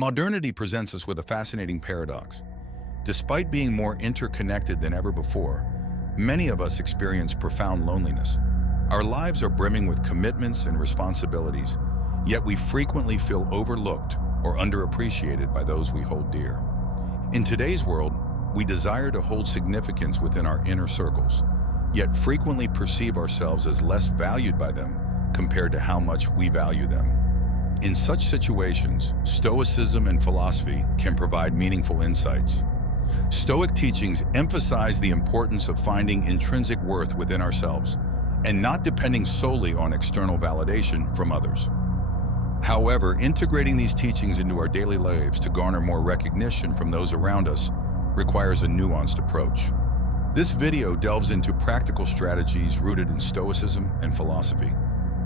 Modernity presents us with a fascinating paradox. Despite being more interconnected than ever before, many of us experience profound loneliness. Our lives are brimming with commitments and responsibilities, yet we frequently feel overlooked or underappreciated by those we hold dear. In today's world, we desire to hold significance within our inner circles, yet frequently perceive ourselves as less valued by them compared to how much we value them. In such situations, Stoicism and philosophy can provide meaningful insights. Stoic teachings emphasize the importance of finding intrinsic worth within ourselves and not depending solely on external validation from others. However, integrating these teachings into our daily lives to garner more recognition from those around us requires a nuanced approach. This video delves into practical strategies rooted in Stoicism and philosophy,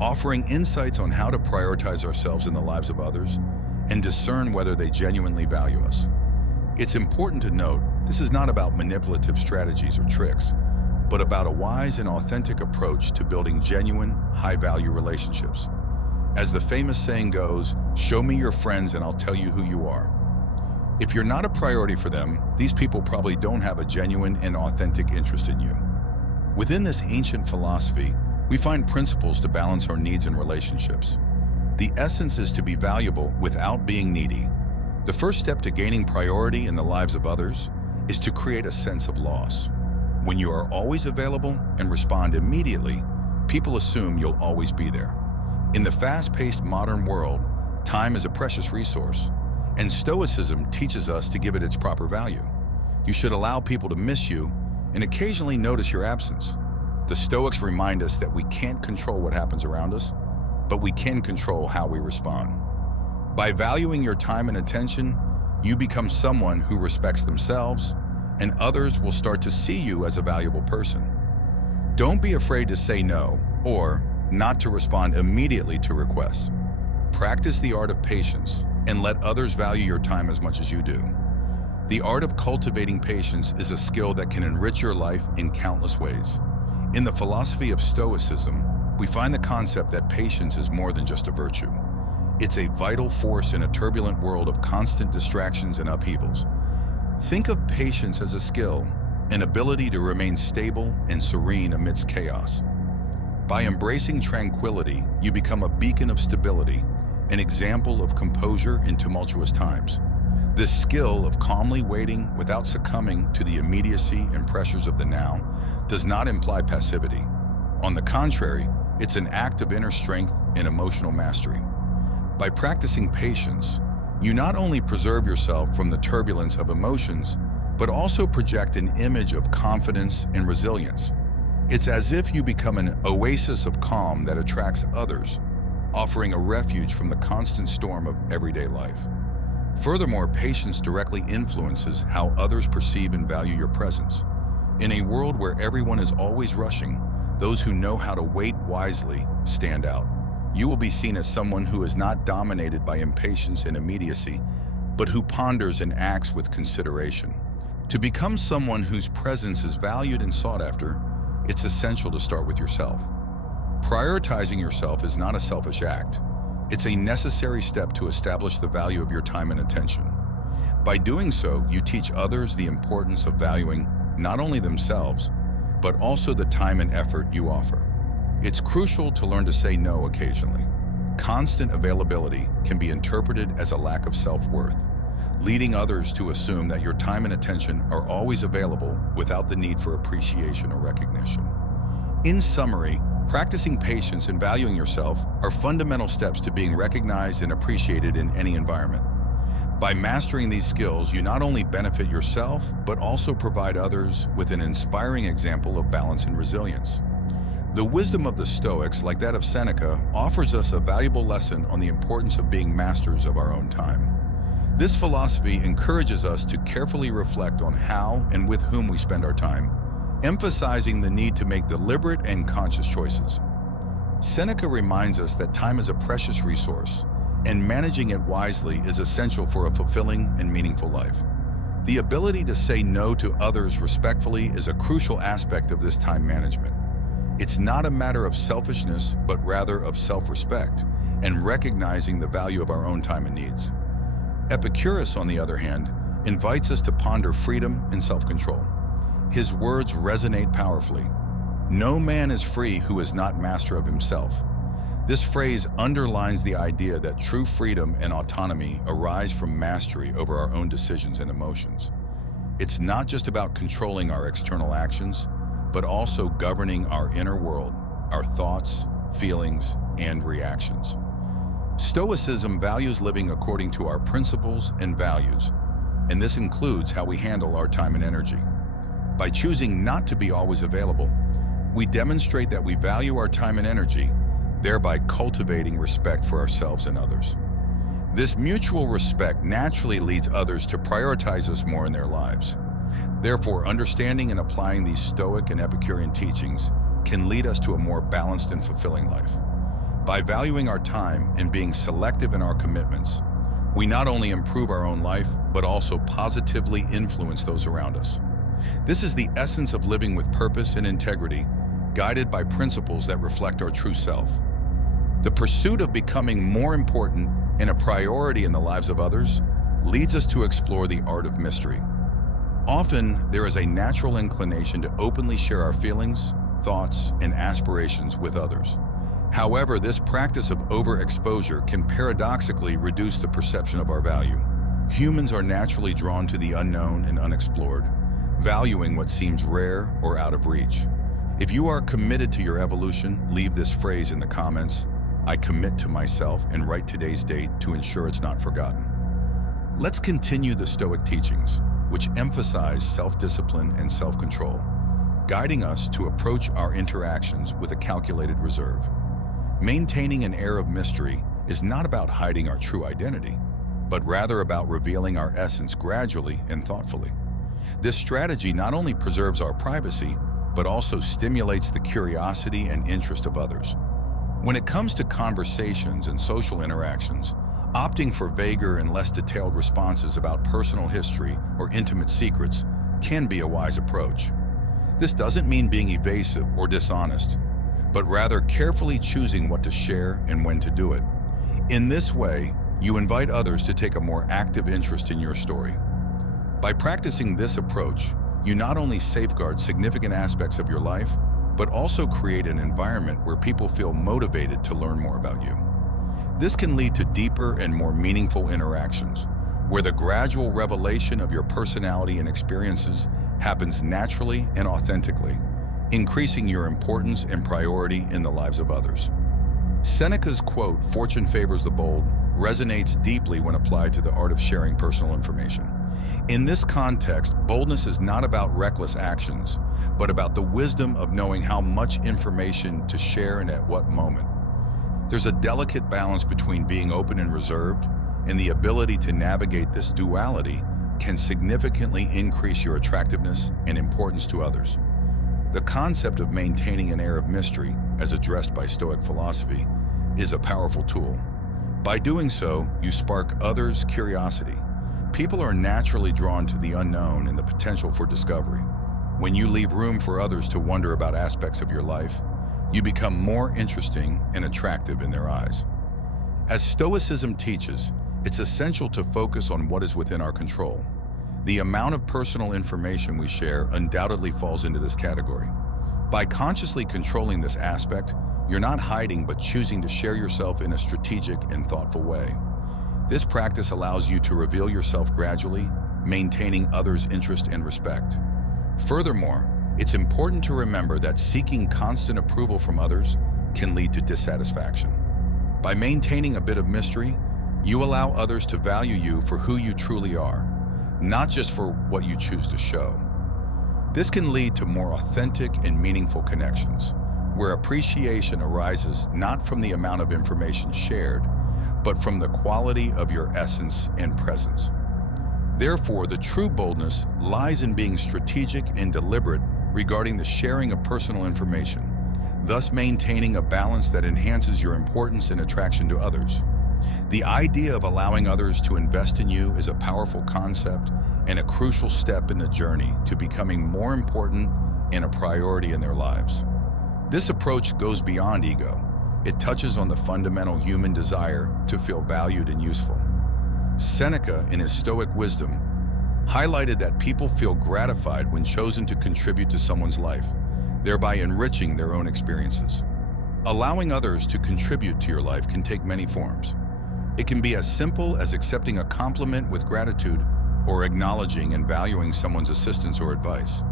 offering insights on how to prioritize ourselves in the lives of others and discern whether they genuinely value us. It's important to note this is not about manipulative strategies or tricks, but about a wise and authentic approach to building genuine, high-value relationships. As the famous saying goes, "Show me your friends and I'll tell you who you are." If you're not a priority for them, these people probably don't have a genuine and authentic interest in you. Within this ancient philosophy, we find principles to balance our needs and relationships. The essence is to be valuable without being needy. The first step to gaining priority in the lives of others is to create a sense of loss. When you are always available and respond immediately, people assume you'll always be there. In the fast-paced modern world, time is a precious resource, and Stoicism teaches us to give it its proper value. You should allow people to miss you and occasionally notice your absence. The Stoics remind us that we can't control what happens around us, but we can control how we respond. By valuing your time and attention, you become someone who respects themselves, and others will start to see you as a valuable person. Don't be afraid to say no or not to respond immediately to requests. Practice the art of patience and let others value your time as much as you do. The art of cultivating patience is a skill that can enrich your life in countless ways. In the philosophy of Stoicism, we find the concept that patience is more than just a virtue. It's a vital force in a turbulent world of constant distractions and upheavals. Think of patience as a skill, an ability to remain stable and serene amidst chaos. By embracing tranquility, you become a beacon of stability, an example of composure in tumultuous times. This skill of calmly waiting without succumbing to the immediacy and pressures of the now does not imply passivity. On the contrary, it's an act of inner strength and emotional mastery. By practicing patience, you not only preserve yourself from the turbulence of emotions, but also project an image of confidence and resilience. It's as if you become an oasis of calm that attracts others, offering a refuge from the constant storm of everyday life. Furthermore, patience directly influences how others perceive and value your presence. In a world where everyone is always rushing, those who know how to wait wisely stand out. You will be seen as someone who is not dominated by impatience and immediacy, but who ponders and acts with consideration. To become someone whose presence is valued and sought after, it's essential to start with yourself. Prioritizing yourself is not a selfish act. It's a necessary step to establish the value of your time and attention. By doing so, you teach others the importance of valuing not only themselves, but also the time and effort you offer. It's crucial to learn to say no occasionally. Constant availability can be interpreted as a lack of self-worth, leading others to assume that your time and attention are always available without the need for appreciation or recognition. In summary, practicing patience and valuing yourself are fundamental steps to being recognized and appreciated in any environment. By mastering these skills, you not only benefit yourself, but also provide others with an inspiring example of balance and resilience. The wisdom of the Stoics, like that of Seneca, offers us a valuable lesson on the importance of being masters of our own time. This philosophy encourages us to carefully reflect on how and with whom we spend our time, emphasizing the need to make deliberate and conscious choices. Seneca reminds us that time is a precious resource, and managing it wisely is essential for a fulfilling and meaningful life. The ability to say no to others respectfully is a crucial aspect of this time management. It's not a matter of selfishness, but rather of self-respect and recognizing the value of our own time and needs. Epicurus, on the other hand, invites us to ponder freedom and self-control. His words resonate powerfully. No man is free who is not master of himself. This phrase underlines the idea that true freedom and autonomy arise from mastery over our own decisions and emotions. It's not just about controlling our external actions, but also governing our inner world, our thoughts, feelings, and reactions. Stoicism values living according to our principles and values, and this includes how we handle our time and energy. By choosing not to be always available, we demonstrate that we value our time and energy, thereby cultivating respect for ourselves and others. This mutual respect naturally leads others to prioritize us more in their lives. Therefore, understanding and applying these Stoic and Epicurean teachings can lead us to a more balanced and fulfilling life. By valuing our time and being selective in our commitments, we not only improve our own life, but also positively influence those around us. This is the essence of living with purpose and integrity, guided by principles that reflect our true self. The pursuit of becoming more important and a priority in the lives of others leads us to explore the art of mystery. Often, there is a natural inclination to openly share our feelings, thoughts, and aspirations with others. However, this practice of overexposure can paradoxically reduce the perception of our value. Humans are naturally drawn to the unknown and unexplored, valuing what seems rare or out of reach. If you are committed to your evolution, leave this phrase in the comments: I commit to myself, and write today's date to ensure it's not forgotten. Let's continue the Stoic teachings, which emphasize self-discipline and self-control, guiding us to approach our interactions with a calculated reserve. Maintaining an air of mystery is not about hiding our true identity, but rather about revealing our essence gradually and thoughtfully. This strategy not only preserves our privacy, but also stimulates the curiosity and interest of others. When it comes to conversations and social interactions, opting for vaguer and less detailed responses about personal history or intimate secrets can be a wise approach. This doesn't mean being evasive or dishonest, but rather carefully choosing what to share and when to do it. In this way, you invite others to take a more active interest in your story. By practicing this approach, you not only safeguard significant aspects of your life, but also create an environment where people feel motivated to learn more about you. This can lead to deeper and more meaningful interactions, where the gradual revelation of your personality and experiences happens naturally and authentically, increasing your importance and priority in the lives of others. Seneca's quote, "Fortune favors the bold," resonates deeply when applied to the art of sharing personal information. In this context, boldness is not about reckless actions, but about the wisdom of knowing how much information to share and at what moment. There's a delicate balance between being open and reserved, and the ability to navigate this duality can significantly increase your attractiveness and importance to others. The concept of maintaining an air of mystery, as addressed by Stoic philosophy, is a powerful tool. By doing so, you spark others' curiosity. People are naturally drawn to the unknown and the potential for discovery. When you leave room for others to wonder about aspects of your life, you become more interesting and attractive in their eyes. As Stoicism teaches, it's essential to focus on what is within our control. The amount of personal information we share undoubtedly falls into this category. By consciously controlling this aspect, you're not hiding but choosing to share yourself in a strategic and thoughtful way. This practice allows you to reveal yourself gradually, maintaining others' interest and respect. Furthermore, it's important to remember that seeking constant approval from others can lead to dissatisfaction. By maintaining a bit of mystery, you allow others to value you for who you truly are, not just for what you choose to show. This can lead to more authentic and meaningful connections, where appreciation arises not from the amount of information shared, but from the quality of your essence and presence. Therefore, the true boldness lies in being strategic and deliberate regarding the sharing of personal information, thus maintaining a balance that enhances your importance and attraction to others. The idea of allowing others to invest in you is a powerful concept and a crucial step in the journey to becoming more important and a priority in their lives. This approach goes beyond ego. It touches on the fundamental human desire to feel valued and useful. Seneca, in his Stoic wisdom, highlighted that people feel gratified when chosen to contribute to someone's life, thereby enriching their own experiences. Allowing others to contribute to your life can take many forms. It can be as simple as accepting a compliment with gratitude or acknowledging and valuing someone's assistance or advice.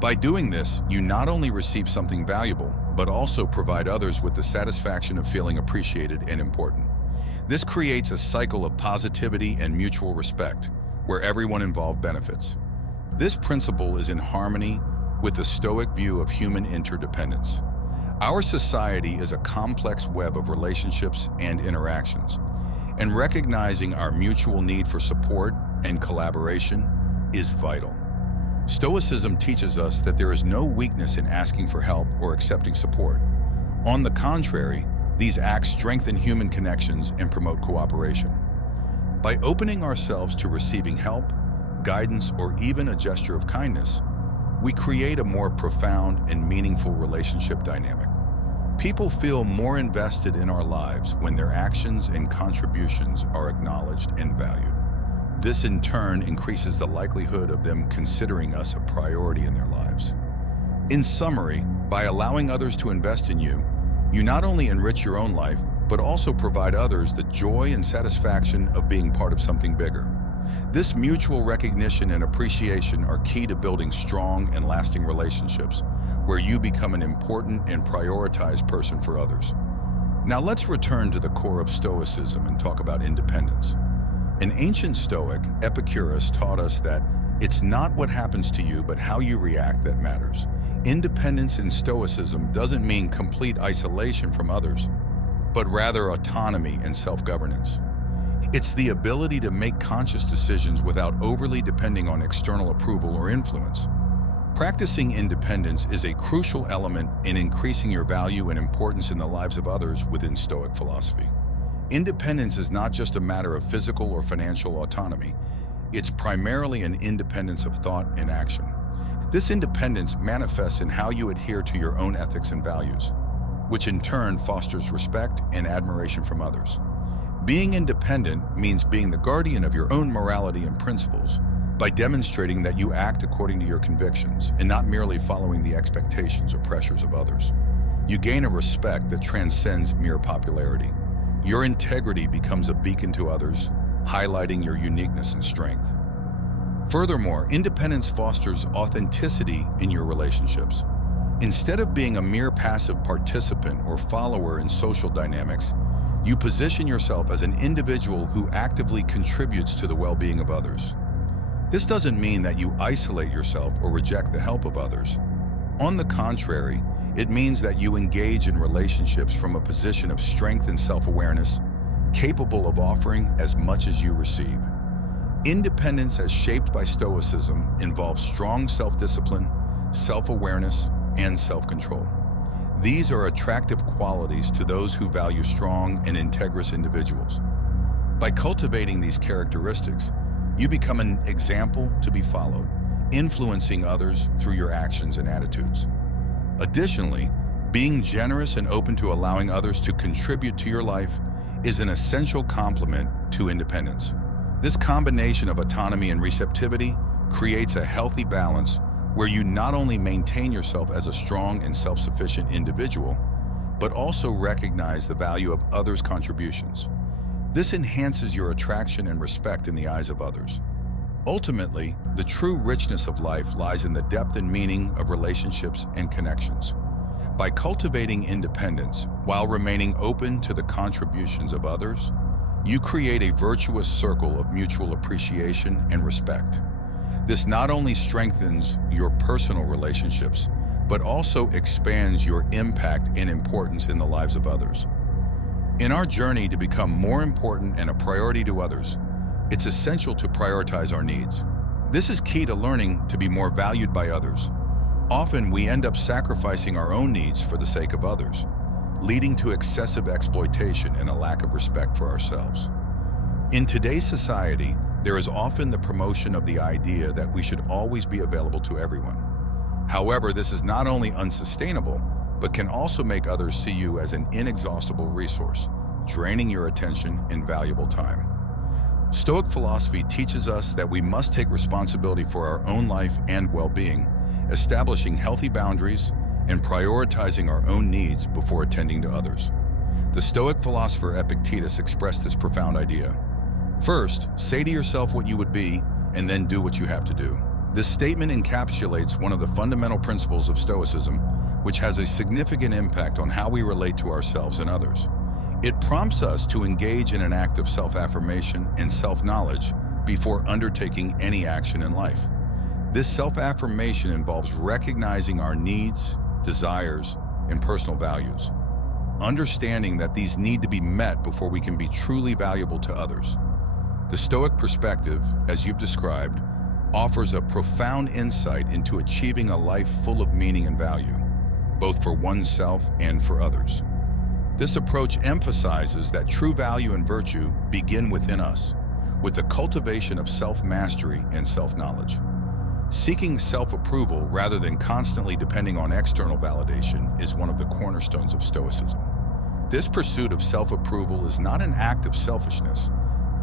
By doing this, you not only receive something valuable, but also provide others with the satisfaction of feeling appreciated and important. This creates a cycle of positivity and mutual respect, where everyone involved benefits. This principle is in harmony with the Stoic view of human interdependence. Our society is a complex web of relationships and interactions, and recognizing our mutual need for support and collaboration is vital. Stoicism teaches us that there is no weakness in asking for help or accepting support. On the contrary, these acts strengthen human connections and promote cooperation. By opening ourselves to receiving help, guidance, or even a gesture of kindness, we create a more profound and meaningful relationship dynamic. People feel more invested in our lives when their actions and contributions are acknowledged and valued. This in turn increases the likelihood of them considering us a priority in their lives. In summary, by allowing others to invest in you, you not only enrich your own life, but also provide others the joy and satisfaction of being part of something bigger. This mutual recognition and appreciation are key to building strong and lasting relationships, where you become an important and prioritized person for others. Now let's return to the core of Stoicism and talk about independence. An ancient Stoic, Epicurus, taught us that it's not what happens to you, but how you react that matters. Independence in Stoicism doesn't mean complete isolation from others, but rather autonomy and self-governance. It's the ability to make conscious decisions without overly depending on external approval or influence. Practicing independence is a crucial element in increasing your value and importance in the lives of others within Stoic philosophy. Independence is not just a matter of physical or financial autonomy. It's primarily an independence of thought and action. This independence manifests in how you adhere to your own ethics and values, which in turn fosters respect and admiration from others. Being independent means being the guardian of your own morality and principles by demonstrating that you act according to your convictions and not merely following the expectations or pressures of others. You gain a respect that transcends mere popularity. Your integrity becomes a beacon to others, highlighting your uniqueness and strength. Furthermore, independence fosters authenticity in your relationships. Instead of being a mere passive participant or follower in social dynamics, you position yourself as an individual who actively contributes to the well-being of others. This doesn't mean that you isolate yourself or reject the help of others. On the contrary, it means that you engage in relationships from a position of strength and self-awareness, capable of offering as much as you receive. Independence, as shaped by Stoicism, involves strong self-discipline, self-awareness, and self-control. These are attractive qualities to those who value strong and integrous individuals. By cultivating these characteristics, you become an example to be followed, influencing others through your actions and attitudes. Additionally, being generous and open to allowing others to contribute to your life is an essential complement to independence. This combination of autonomy and receptivity creates a healthy balance where you not only maintain yourself as a strong and self-sufficient individual, but also recognize the value of others' contributions. This enhances your attraction and respect in the eyes of others. Ultimately, the true richness of life lies in the depth and meaning of relationships and connections. By cultivating independence while remaining open to the contributions of others, you create a virtuous circle of mutual appreciation and respect. This not only strengthens your personal relationships, but also expands your impact and importance in the lives of others. In our journey to become more important and a priority to others, it's essential to prioritize our needs. This is key to learning to be more valued by others. Often we end up sacrificing our own needs for the sake of others, leading to excessive exploitation and a lack of respect for ourselves. In today's society, there is often the promotion of the idea that we should always be available to everyone. However, this is not only unsustainable, but can also make others see you as an inexhaustible resource, draining your attention and valuable time. Stoic philosophy teaches us that we must take responsibility for our own life and well-being, establishing healthy boundaries and prioritizing our own needs before attending to others. The Stoic philosopher Epictetus expressed this profound idea. First, say to yourself what you would be, and then do what you have to do. This statement encapsulates one of the fundamental principles of Stoicism, which has a significant impact on how we relate to ourselves and others. It prompts us to engage in an act of self-affirmation and self-knowledge before undertaking any action in life. This self-affirmation involves recognizing our needs, desires, and personal values, understanding that these need to be met before we can be truly valuable to others. The Stoic perspective, as you've described, offers a profound insight into achieving a life full of meaning and value, both for oneself and for others. This approach emphasizes that true value and virtue begin within us, with the cultivation of self-mastery and self-knowledge. Seeking self-approval rather than constantly depending on external validation is one of the cornerstones of Stoicism. This pursuit of self-approval is not an act of selfishness,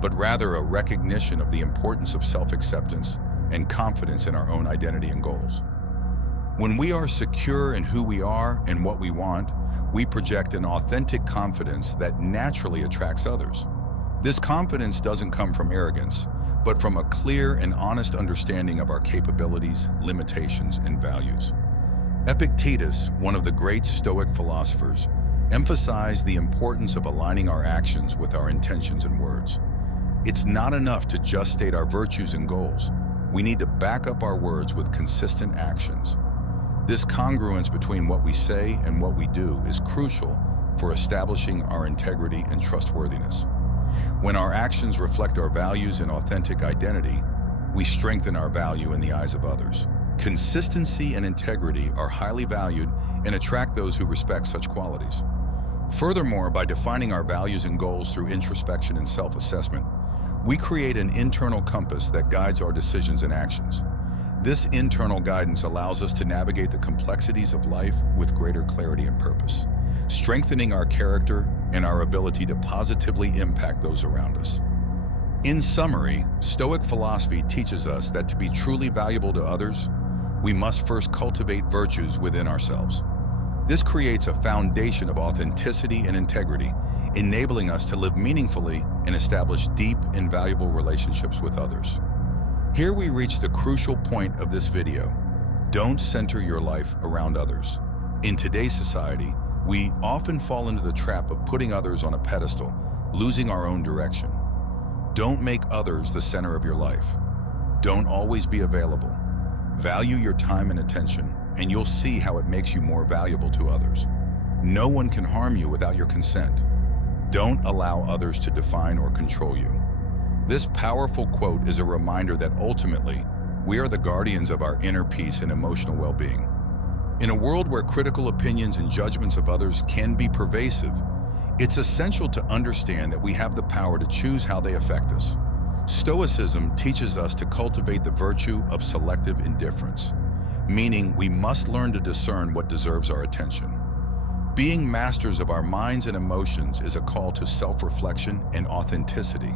but rather a recognition of the importance of self-acceptance and confidence in our own identity and goals. When we are secure in who we are and what we want, we project an authentic confidence that naturally attracts others. This confidence doesn't come from arrogance, but from a clear and honest understanding of our capabilities, limitations, and values. Epictetus, one of the great Stoic philosophers, emphasized the importance of aligning our actions with our intentions and words. It's not enough to just state our virtues and goals. We need to back up our words with consistent actions. This congruence between what we say and what we do is crucial for establishing our integrity and trustworthiness. When our actions reflect our values and authentic identity, we strengthen our value in the eyes of others. Consistency and integrity are highly valued and attract those who respect such qualities. Furthermore, by defining our values and goals through introspection and self-assessment, we create an internal compass that guides our decisions and actions. This internal guidance allows us to navigate the complexities of life with greater clarity and purpose, strengthening our character and our ability to positively impact those around us. In summary, Stoic philosophy teaches us that to be truly valuable to others, we must first cultivate virtues within ourselves. This creates a foundation of authenticity and integrity, enabling us to live meaningfully and establish deep and valuable relationships with others. Here we reach the crucial point of this video. Don't center your life around others. In today's society, we often fall into the trap of putting others on a pedestal, losing our own direction. Don't make others the center of your life. Don't always be available. Value your time and attention, and you'll see how it makes you more valuable to others. No one can harm you without your consent. Don't allow others to define or control you. This powerful quote is a reminder that ultimately, we are the guardians of our inner peace and emotional well-being. In a world where critical opinions and judgments of others can be pervasive, it's essential to understand that we have the power to choose how they affect us. Stoicism teaches us to cultivate the virtue of selective indifference, meaning we must learn to discern what deserves our attention. Being masters of our minds and emotions is a call to self-reflection and authenticity.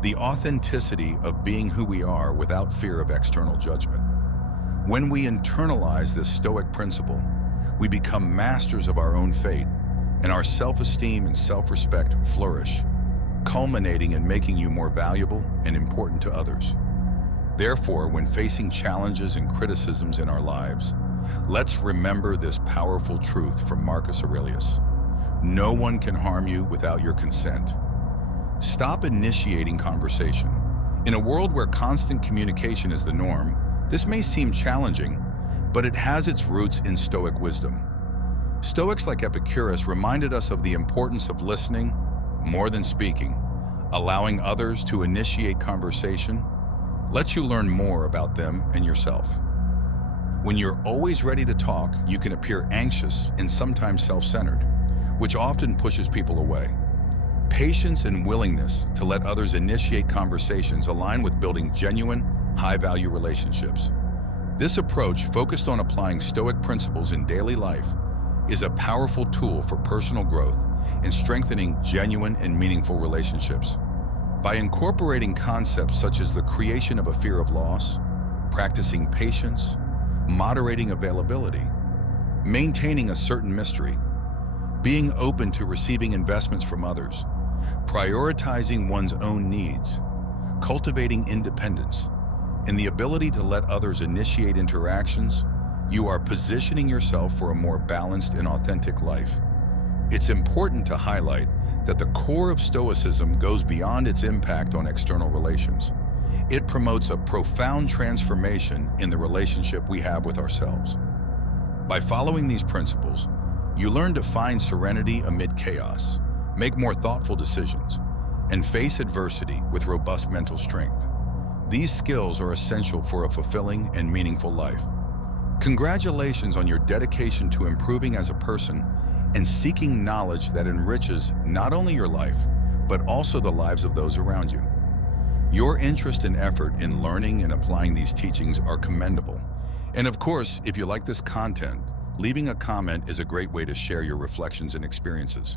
The authenticity of being who we are without fear of external judgment. When we internalize this Stoic principle, we become masters of our own fate, and our self-esteem and self-respect flourish, culminating in making you more valuable and important to others. Therefore, when facing challenges and criticisms in our lives, let's remember this powerful truth from Marcus Aurelius. No one can harm you without your consent. Stop initiating conversation. In a world where constant communication is the norm, this may seem challenging, but it has its roots in Stoic wisdom. Stoics like Epicurus reminded us of the importance of listening more than speaking. Allowing others to initiate conversation lets you learn more about them and yourself. When you're always ready to talk, you can appear anxious and sometimes self-centered, which often pushes people away. Patience and willingness to let others initiate conversations align with building genuine, high-value relationships. This approach, focused on applying Stoic principles in daily life, is a powerful tool for personal growth and strengthening genuine and meaningful relationships. By incorporating concepts such as the creation of a fear of loss, practicing patience, moderating availability, maintaining a certain mystery, being open to receiving investments from others, prioritizing one's own needs, cultivating independence, and the ability to let others initiate interactions, you are positioning yourself for a more balanced and authentic life. It's important to highlight that the core of Stoicism goes beyond its impact on external relations. It promotes a profound transformation in the relationship we have with ourselves. By following these principles, you learn to find serenity amid chaos, make more thoughtful decisions, and face adversity with robust mental strength. These skills are essential for a fulfilling and meaningful life. Congratulations on your dedication to improving as a person and seeking knowledge that enriches not only your life, but also the lives of those around you. Your interest and effort in learning and applying these teachings are commendable. And of course, if you like this content, leaving a comment is a great way to share your reflections and experiences.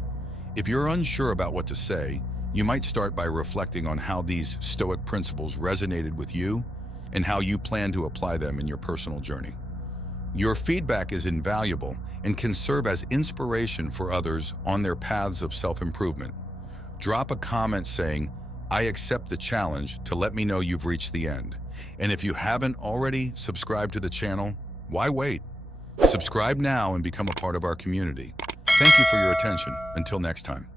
If you're unsure about what to say, you might start by reflecting on how these Stoic principles resonated with you and how you plan to apply them in your personal journey. Your feedback is invaluable and can serve as inspiration for others on their paths of self-improvement. Drop a comment saying, "I accept the challenge," to let me know you've reached the end. And if you haven't already subscribed to the channel, why wait? Subscribe now and become a part of our community. Thank you for your attention. Until next time.